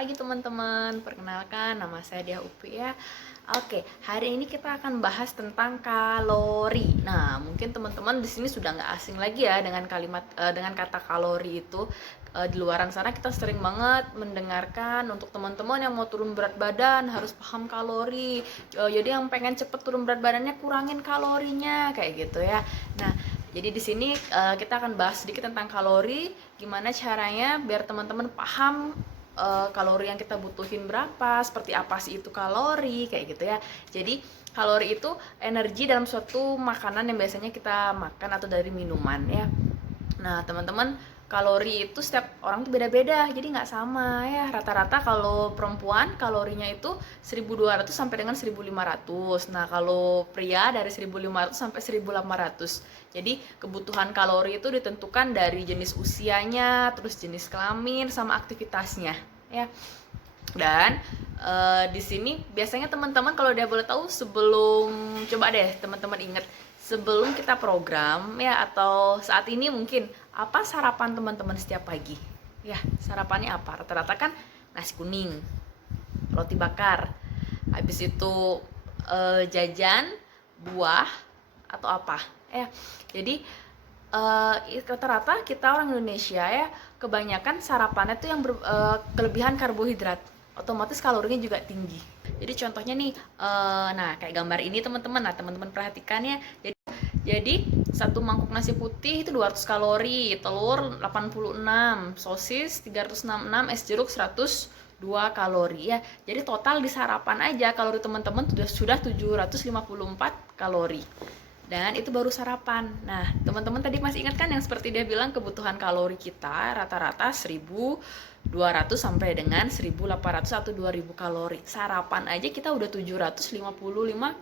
pagi teman-teman, perkenalkan nama saya Dia Upi ya. Oke, hari ini kita akan bahas tentang kalori. Nah, mungkin teman-teman di sini sudah nggak asing lagi ya dengan dengan kata kalori itu. Di luaran sana kita sering banget mendengarkan untuk teman-teman yang mau turun berat badan harus paham kalori. Jadi yang pengen cepet turun berat badannya kurangin kalorinya kayak gitu ya. Nah, jadi di sini kita akan bahas sedikit tentang kalori, gimana caranya biar teman-teman paham kalori yang kita butuhin berapa, seperti apa sih itu kalori, kayak gitu ya. Jadi kalori itu energi dalam suatu makanan yang biasanya kita makan atau dari minuman ya. Nah teman-teman, kalori itu setiap orang tuh beda-beda, jadi nggak sama ya. Rata-rata kalau perempuan kalorinya itu 1200 sampai dengan 1500. Nah kalau pria dari 1500 sampai 1800. Jadi kebutuhan kalori itu ditentukan dari jenis usianya, terus jenis kelamin sama aktivitasnya ya. Dan di sini biasanya teman-teman kalau dia boleh tahu, sebelum, coba deh teman-teman inget, sebelum kita program ya atau saat ini mungkin, apa sarapan teman-teman setiap pagi? Ya, sarapannya apa? Rata-rata kan nasi kuning, roti bakar, habis itu jajan, buah atau apa ya. Jadi rata-rata kita orang Indonesia ya kebanyakan sarapannya tuh yang kelebihan karbohidrat, otomatis kalorinya juga tinggi. Jadi contohnya nih, nah kayak gambar ini teman-teman, nah teman-teman perhatikan ya. Jadi satu mangkuk nasi putih itu 200 kalori, telur 86, sosis 366, es jeruk 102 kalori ya. Jadi total di sarapan aja kalori teman-teman sudah 754 kalori. Dan itu baru sarapan. Nah, teman-teman tadi masih ingat kan yang seperti dia bilang kebutuhan kalori kita rata-rata 1200 sampai dengan 1800 atau 2000 kalori. Sarapan aja kita udah 755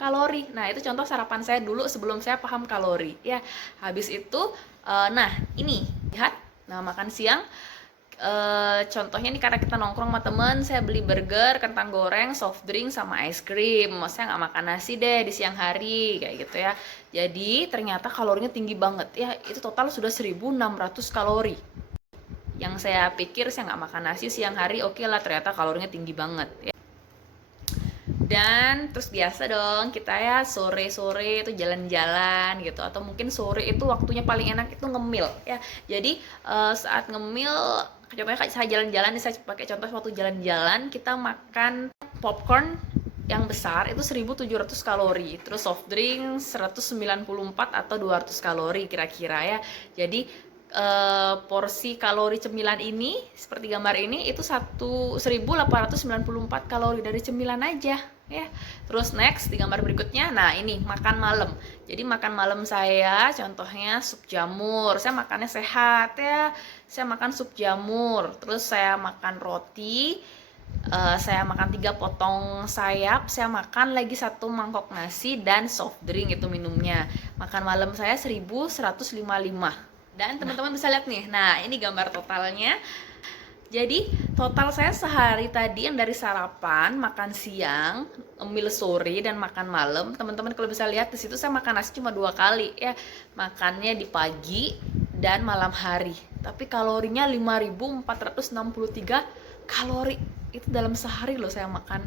kalori. Nah, itu contoh sarapan saya dulu sebelum saya paham kalori. Ya, habis itu, nah ini, lihat, nah makan siang. Contohnya nih karena kita nongkrong sama temen, saya beli burger, kentang goreng, soft drink, sama es krim. Saya nggak makan nasi deh di siang hari kayak gitu ya. Jadi ternyata kalorinya tinggi banget ya, itu total sudah 1600 kalori. Yang saya pikir saya nggak makan nasi siang hari, oke lah, ternyata kalorinya tinggi banget ya. Dan terus biasa dong kita ya sore-sore itu jalan-jalan gitu, atau mungkin sore itu waktunya paling enak itu ngemil ya. Jadi saat ngemil, contohnya saya jalan-jalan, saya pakai contoh waktu jalan-jalan kita makan popcorn yang besar itu 1700 kalori, terus soft drink 194 atau 200 kalori kira-kira ya. Jadi porsi kalori cemilan ini seperti gambar ini itu 1894 kalori dari cemilan aja ya. Terus next di gambar berikutnya, nah ini makan malam. Jadi makan malam saya contohnya sup jamur, saya makannya sehat ya, saya makan sup jamur, terus saya makan roti, saya makan 3 potong sayap, saya makan lagi 1 mangkok nasi dan soft drink itu minumnya. Makan malam saya 1155. Dan teman-teman bisa lihat nih, nah ini gambar totalnya. Jadi total saya sehari tadi yang dari sarapan, makan siang, ngemil sore, dan makan malam, teman-teman kalau bisa lihat di situ saya makan nasi cuma 2 kali ya, makannya di pagi dan malam hari. Tapi kalorinya 5463 kalori itu dalam sehari loh saya makan.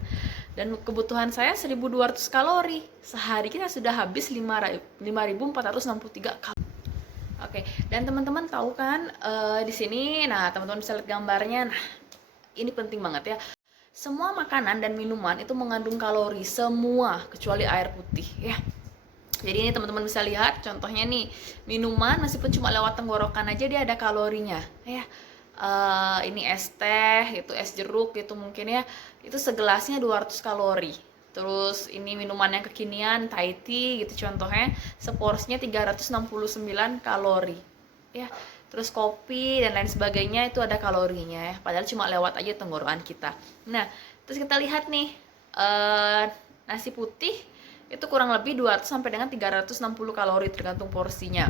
Dan kebutuhan saya 1200 kalori. Sehari kita sudah habis 5463 kalori. Oke, dan teman-teman tahu kan di sini, nah teman-teman bisa lihat gambarnya. Nah, ini penting banget ya. Semua makanan dan minuman itu mengandung kalori semua kecuali air putih ya. Jadi ini teman-teman bisa lihat contohnya nih, minuman meskipun cuma lewat tenggorokan aja dia ada kalorinya ya. Ini es teh, itu es jeruk gitu mungkin ya. Itu segelasnya 200 kalori. Terus ini minuman yang kekinian, Thai tea gitu contohnya, seporsinya 369 kalori ya. Terus kopi dan lain sebagainya itu ada kalorinya ya, padahal cuma lewat aja tenggorokan kita. Nah, terus kita lihat nih, nasi putih itu kurang lebih 200 sampai dengan 360 kalori tergantung porsinya.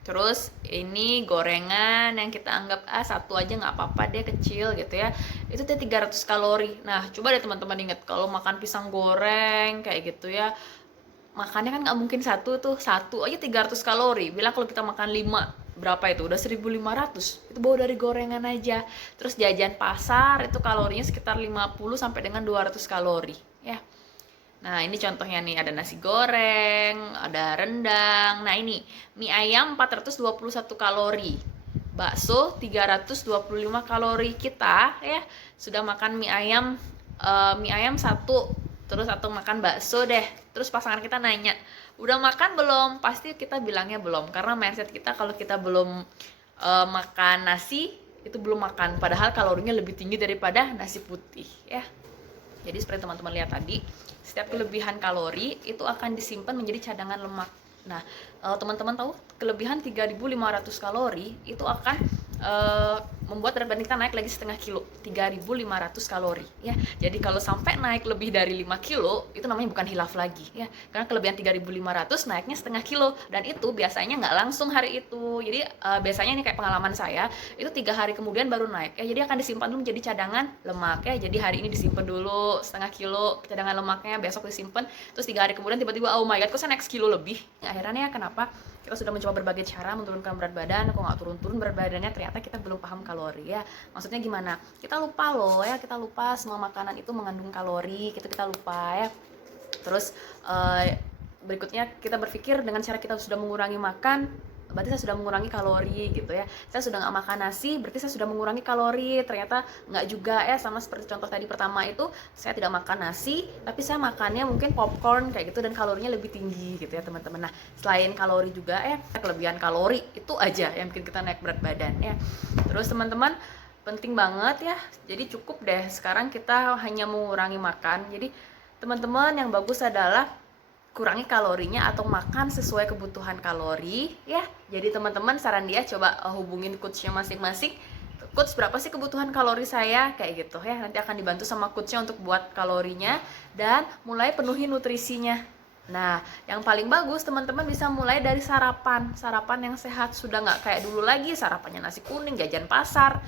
Terus ini gorengan yang kita anggap satu aja nggak apa-apa, dia kecil gitu ya, itu tuh 300 kalori. Nah coba deh teman-teman inget, kalau makan pisang goreng kayak gitu ya, makannya kan nggak mungkin satu aja 300 kalori. Bilang kalau kita makan 5 berapa itu? Udah 1.500. Itu baru dari gorengan aja. Terus jajan pasar itu kalorinya sekitar 50 sampai dengan 200 kalori, ya. Nah, ini contohnya nih, ada nasi goreng, ada rendang. Nah, ini mie ayam 421 kalori. Bakso 325 kalori. Kita ya sudah makan mie ayam satu, terus atau makan bakso deh. Terus pasangan kita nanya, "Udah makan belum?" Pasti kita bilangnya belum, karena mindset kita kalau kita belum makan nasi itu belum makan, padahal kalorinya lebih tinggi daripada nasi putih, ya. Jadi seperti teman-teman lihat tadi, setiap kelebihan kalori itu akan disimpan menjadi cadangan lemak. Nah, teman-teman tahu kelebihan 3.500 kalori itu akan membuat berat badan kita naik lagi setengah kilo, 3.500 kalori, ya. Jadi kalau sampai naik lebih dari 5 kilo, itu namanya bukan hilaf lagi, ya. Karena kelebihan 3.500 naiknya setengah kilo, dan itu biasanya nggak langsung hari itu. Jadi biasanya ini kayak pengalaman saya, itu 3 hari kemudian baru naik, ya. Jadi akan disimpan dulu menjadi cadangan lemak, ya. Jadi hari ini disimpan dulu setengah kilo cadangan lemaknya, besok disimpan, terus 3 hari kemudian tiba-tiba, oh my god, kok saya naik sekilo lebih. Ya, akhirnya kenapa? Kita sudah mencoba berbagai cara menurunkan berat badan, kok nggak turun-turun berat badannya, ternyata kita belum paham kalori, ya. Maksudnya gimana? Kita lupa loh, ya, kita lupa semua makanan itu mengandung kalori, kita lupa, ya. Terus berikutnya kita berpikir dengan cara kita sudah mengurangi makan, berarti saya sudah mengurangi kalori gitu, ya. Saya sudah nggak makan nasi, berarti saya sudah mengurangi kalori. Ternyata nggak juga, ya. Sama seperti contoh tadi pertama itu, saya tidak makan nasi, tapi saya makannya mungkin popcorn kayak gitu, dan kalorinya lebih tinggi gitu, ya teman-teman. Nah, selain kalori juga, ya, kelebihan kalori itu aja yang bikin kita naik berat badan, ya. Terus teman-teman, penting banget, ya. Jadi cukup deh sekarang kita hanya mengurangi makan. Jadi teman-teman, yang bagus adalah kurangi kalorinya atau makan sesuai kebutuhan kalori, ya. Jadi teman-teman, saran dia coba hubungin coachnya masing-masing. Coach, berapa sih kebutuhan kalori saya? Kayak gitu, ya. Nanti akan dibantu sama coachnya untuk buat kalorinya dan mulai penuhi nutrisinya. Nah, yang paling bagus teman-teman bisa mulai dari sarapan yang sehat. Sudah nggak kayak dulu lagi sarapannya nasi kuning, jajan pasar,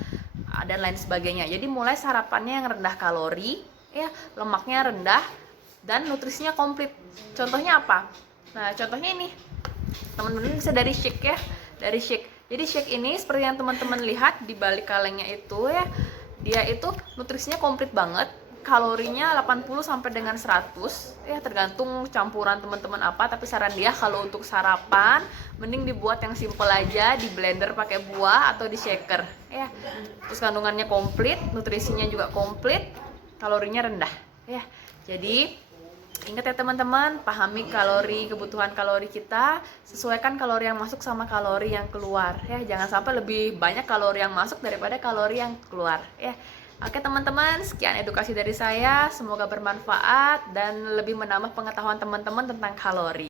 dan lain sebagainya. Jadi mulai sarapannya yang rendah kalori, ya, lemaknya rendah, dan nutrisinya komplit. Contohnya apa? Nah, contohnya ini. Teman-teman bisa dari shake, ya. Dari shake. Jadi shake ini seperti yang teman-teman lihat di balik kalengnya itu, ya. Dia itu nutrisinya komplit banget. Kalorinya 80 sampai dengan 100, ya, tergantung campuran teman-teman apa, tapi saran dia kalau untuk sarapan mending dibuat yang simple aja, di blender pakai buah atau di shaker, ya. Terus kandungannya komplit, nutrisinya juga komplit, kalorinya rendah, ya. Jadi ingat, ya teman-teman, pahami kalori, kebutuhan kalori kita, sesuaikan kalori yang masuk sama kalori yang keluar, ya. Jangan sampai lebih banyak kalori yang masuk daripada kalori yang keluar, ya. Oke teman-teman, sekian edukasi dari saya, semoga bermanfaat dan lebih menambah pengetahuan teman-teman tentang kalori.